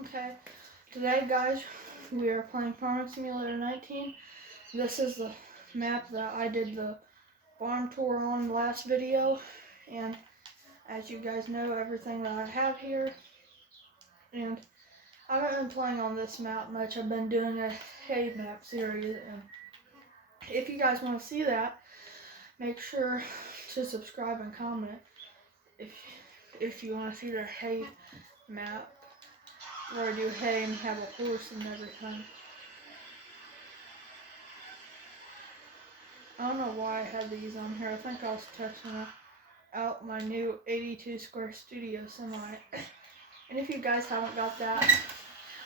Okay, today guys, we are playing Farming Simulator 19. This is the map that I did the farm tour on last video, and as you guys know, everything that I have here. And I haven't been playing on this map much. I've been doing a hay map series, and if you guys want to see that, make sure to subscribe and comment if you want to see the hay map, where I do hay and have a horse and everything. I don't know why I had these on here. I think I was testing out my new 82 square studio semi. And if you guys haven't got that,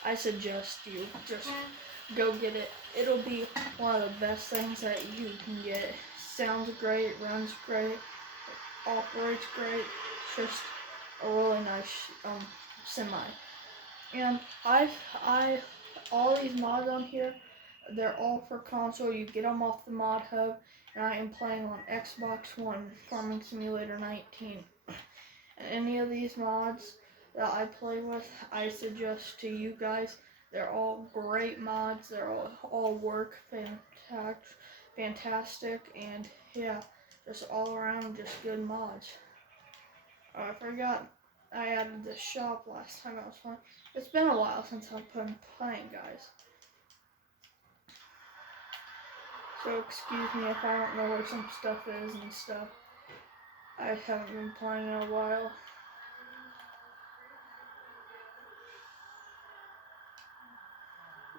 I suggest you just go get it. It'll be one of the best things that you can get. Sounds great, runs great, operates great. It's just a really nice semi. And all these mods on here, they're all for console. You get them off the Mod Hub, and I am playing on Xbox One, Farming Simulator 19. And any of these mods that I play with, I suggest to you guys. They're all great mods. They're all work fantastic, and yeah, just all around just good mods. Oh, I forgot I added the shop last time I was playing. It's been a while since I've been playing, guys. So excuse me if I don't know where some stuff is and stuff. I haven't been playing in a while.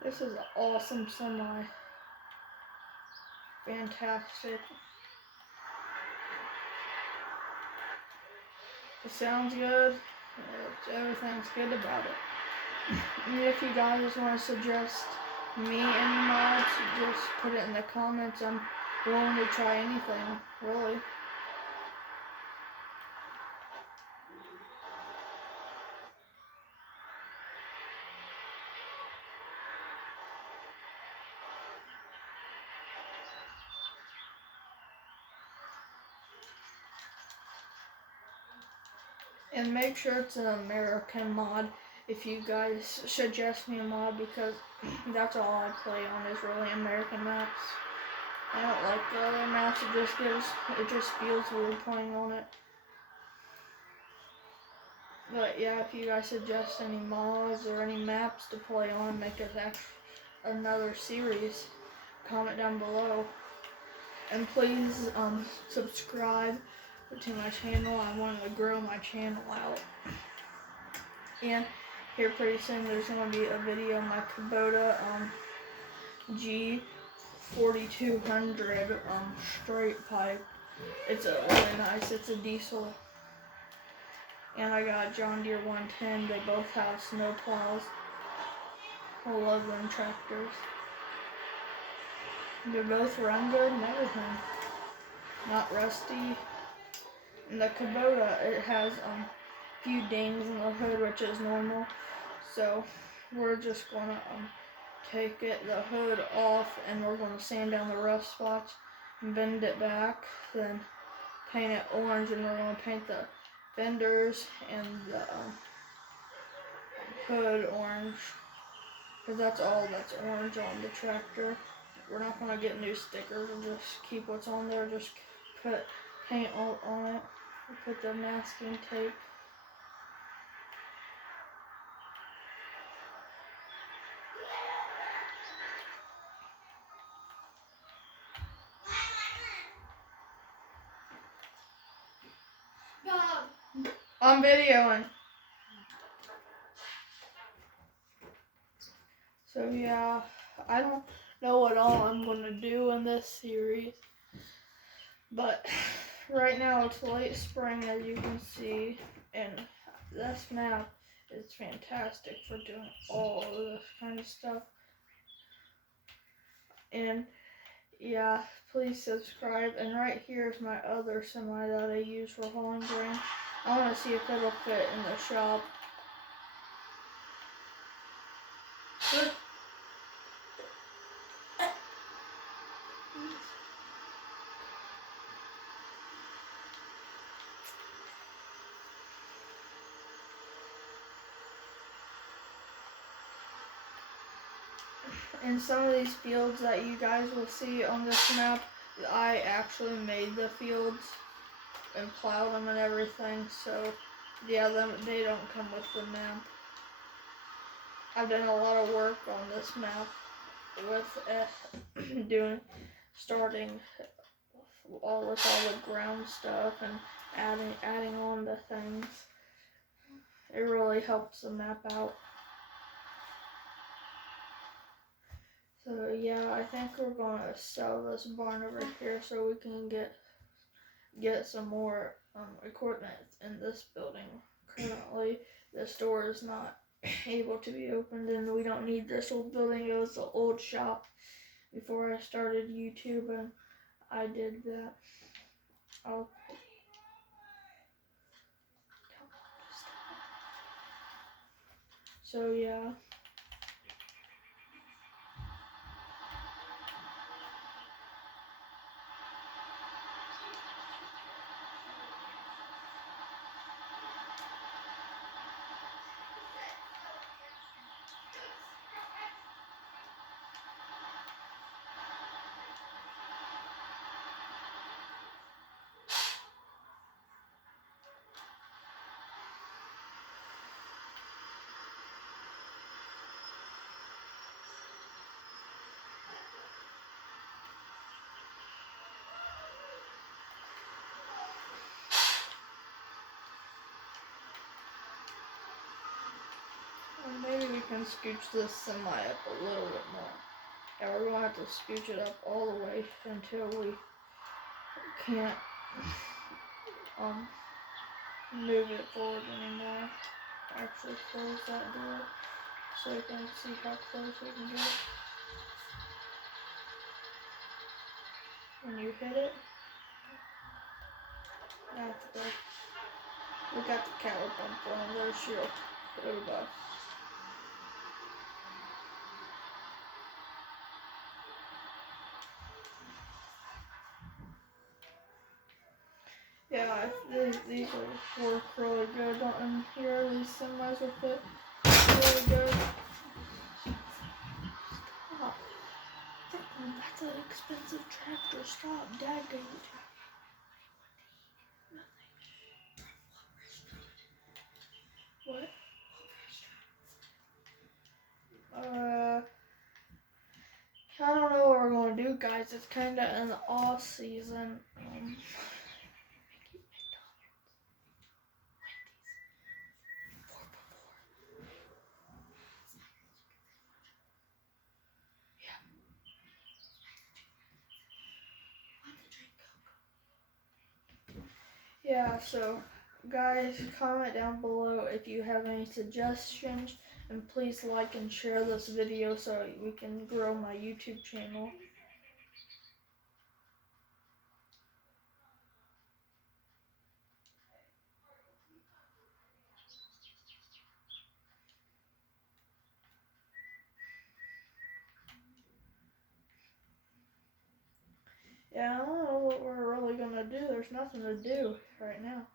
This is an awesome semi. Fantastic. It sounds good. Everything's good about it. And if you guys want to suggest me any mods, just put it in the comments. I'm willing to try anything, really. And make sure it's an American mod if you guys suggest me a mod, because that's all I play on is really American maps. I don't like the other maps. It just feels weird playing on it. But yeah, if you guys suggest any mods or any maps to play on, make it another series, comment down below. And please subscribe to my channel. I want to grow my channel out. And here pretty soon there's going to be a video of my Kubota G4200 straight pipe. It's a really nice. It's a diesel. And I got a John Deere 110. They both have snow plows. I love them tractors. They both run good and everything. Not rusty. And the Kubota, it has few dings in the hood, which is normal. So we're just gonna take the hood off, and we're gonna sand down the rough spots and bend it back, then paint it orange, and we're gonna paint the fenders and the hood orange, because that's all that's orange on the tractor. We're not gonna get new stickers and just keep what's on there. Just put paint on it. Put the masking tape. I'm videoing. So yeah, I don't know what all I'm going to do in this series, but right now it's late spring, as you can see, and this map is fantastic for doing all of this kind of stuff. And yeah, please subscribe. And right here is my other semi that I use for hauling grain. I want to see if it'll fit in the shop. in some of these fields that you guys will see on this map, I actually made the fields and plowed them and everything, so yeah, they don't come with the map. I've done a lot of work on this map with starting all the ground stuff and adding on the things. It really helps the map out. So yeah, I think we're gonna sell this barn over here so we can get some more equipment in this building. Currently, the store is not able to be opened, and we don't need this old building. It was the old shop before I started YouTube, and I did that. So yeah. Maybe we can scooch this semi up a little bit more. Yeah, we're gonna have to scooch it up all the way until we can't move it forward anymore. Actually close that door so you can see how close we can get. When you hit it, that's good. We got the cattle pump on there, she'll go by. Yeah, these will work really good on here. These semis will fit really good. Stop. That's an expensive tractor. Stop, Dad gave it to you. What? I don't know what we're gonna do, guys. It's kinda in the off season. Yeah, so guys, comment down below if you have any suggestions, and please like and share this video so we can grow my YouTube channel. Yeah, I don't know what we're really gonna do. There's nothing to do right now.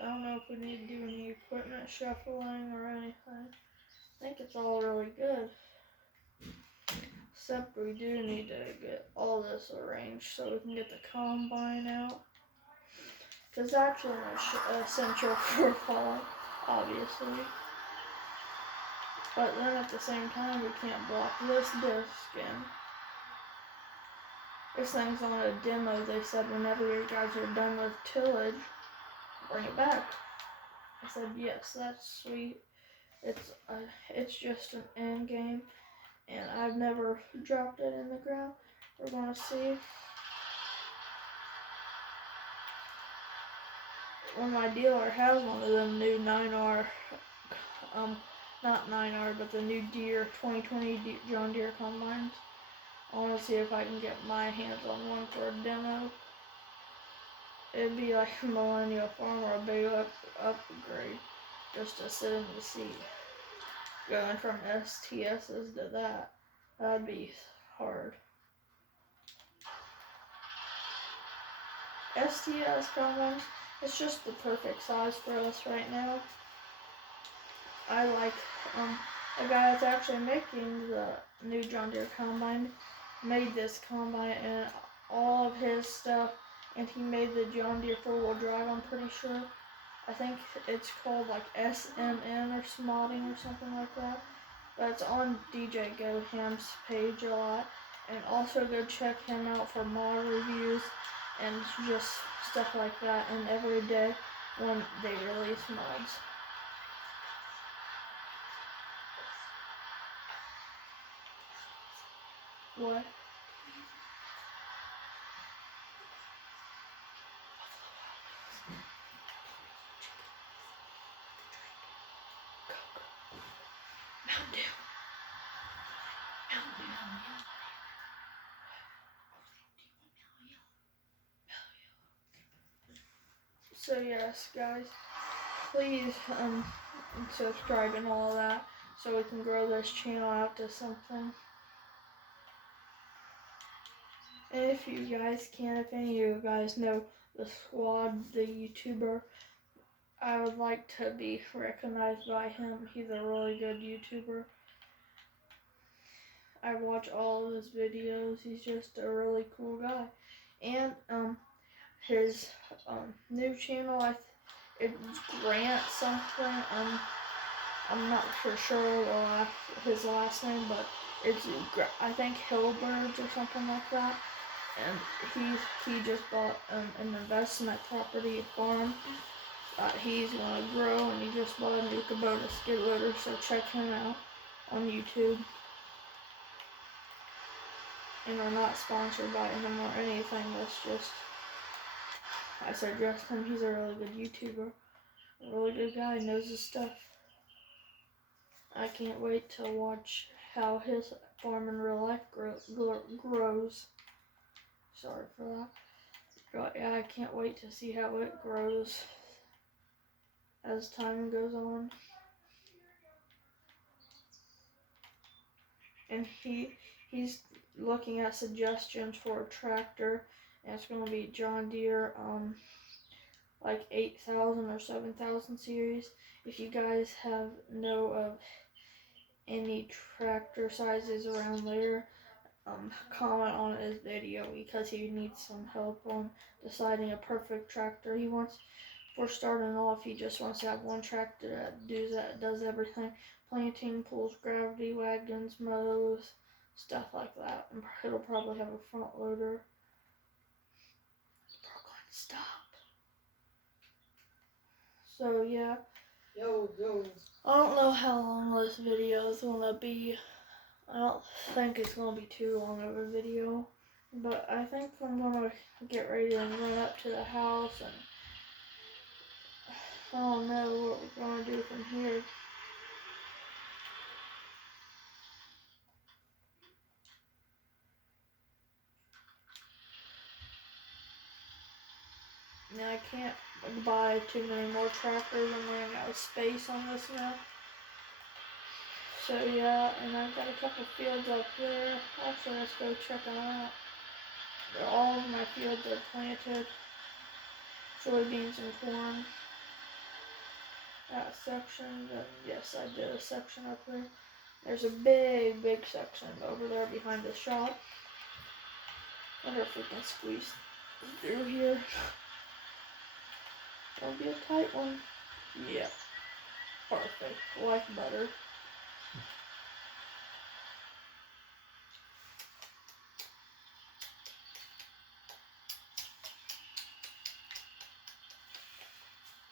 I don't know if we need to do any equipment shuffling or anything. I think it's all really good. Except we do need to get all this arranged so we can get the combine out. Because that's essential for fall, obviously. But then at the same time, we can't block this disc in. This thing's on a demo. They said whenever you guys are done with tillage, bring it back. I said yes, that's sweet. It's just an end game, and I've never dropped it in the ground. We're gonna see. When my dealer has one of them new 9R, not 9R, but the new Deere 2020 John Deere combines. I want to see if I can get my hands on one for a demo. It'd be like a Millennial Farm or a big upgrade just to sit in the seat. Going from STS's to that'd be hard. STS combines, it's just the perfect size for us right now. I like a guy that's actually making the new John Deere combine made this combine and all of his stuff, and he made the John Deere 4-wheel drive, I'm pretty sure. I think it's called like SMN or Smodding or something like that. But it's on DJ GoHam's page a lot. And also go check him out for mod reviews and just stuff like that, and every day when they release mods. What? Mountain Dew. So yes, guys, please subscribe and all that, so we can grow this channel out to something. And if you guys can, if any of you guys know the Squad, the YouTuber, I would like to be recognized by him. He's a really good YouTuber. I watch all of his videos. He's just a really cool guy. And his new channel, it's Grant something. I'm not for sure his last name, but it's I think Hillbirds or something like that. And he just bought an investment property farm that he's gonna grow, and he just bought a new Kubota skid loader. So check him out on YouTube. And we're not sponsored by him or anything. That's just, I suggest him. He's a really good YouTuber, a really good guy, knows his stuff. I can't wait to watch how his farm in real life grows. Sorry for that. But yeah, I can't wait to see how it grows as time goes on. And he's looking at suggestions for a tractor, and it's going to be John Deere like 8,000 or 7,000 series. If you guys know of any tractor sizes around there, comment on his video, because he needs some help on deciding a perfect tractor. He wants, for starting off, he just wants to have one tractor that does everything: planting, pulls gravity, wagons, mows, stuff like that. And it'll probably have a front loader. Brooklyn, stop. So yeah. Yo. I don't know how long this video is gonna be. I don't think it's gonna be too long of a video, but I think I'm gonna get ready and run up to the house, and I don't know what we're gonna do from here. Now I can't buy too many more tractors. I'm running out of space on this now. So yeah, and I've got a couple fields up there. Actually, let's go check them out. All of my fields are planted. Soybeans and corn. That section, and yes, I did a section up there. There's a big section over there behind the shop. I wonder if we can squeeze through here. It'll be a tight one. Yeah. Perfect. Like butter.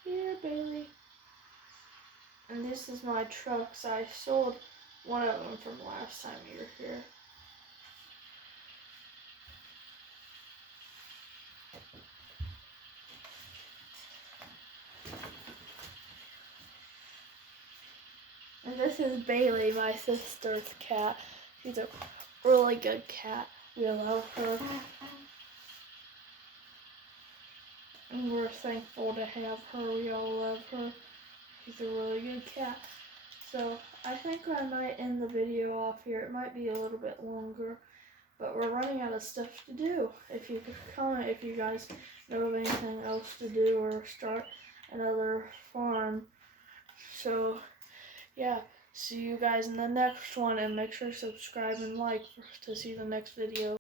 Here, Bailey. And this is my trucks. I sold one of them from last time you were here. And this is Bailey, my sister's cat. She's a really good cat. We love her. And we're thankful to have her. We all love her. She's a really good cat. So I think I might end the video off here. It might be a little bit longer, but we're running out of stuff to do. If you could comment if you guys know of anything else to do or start another farm. So yeah, See you guys in the next one, and make sure to subscribe and like to see the next video.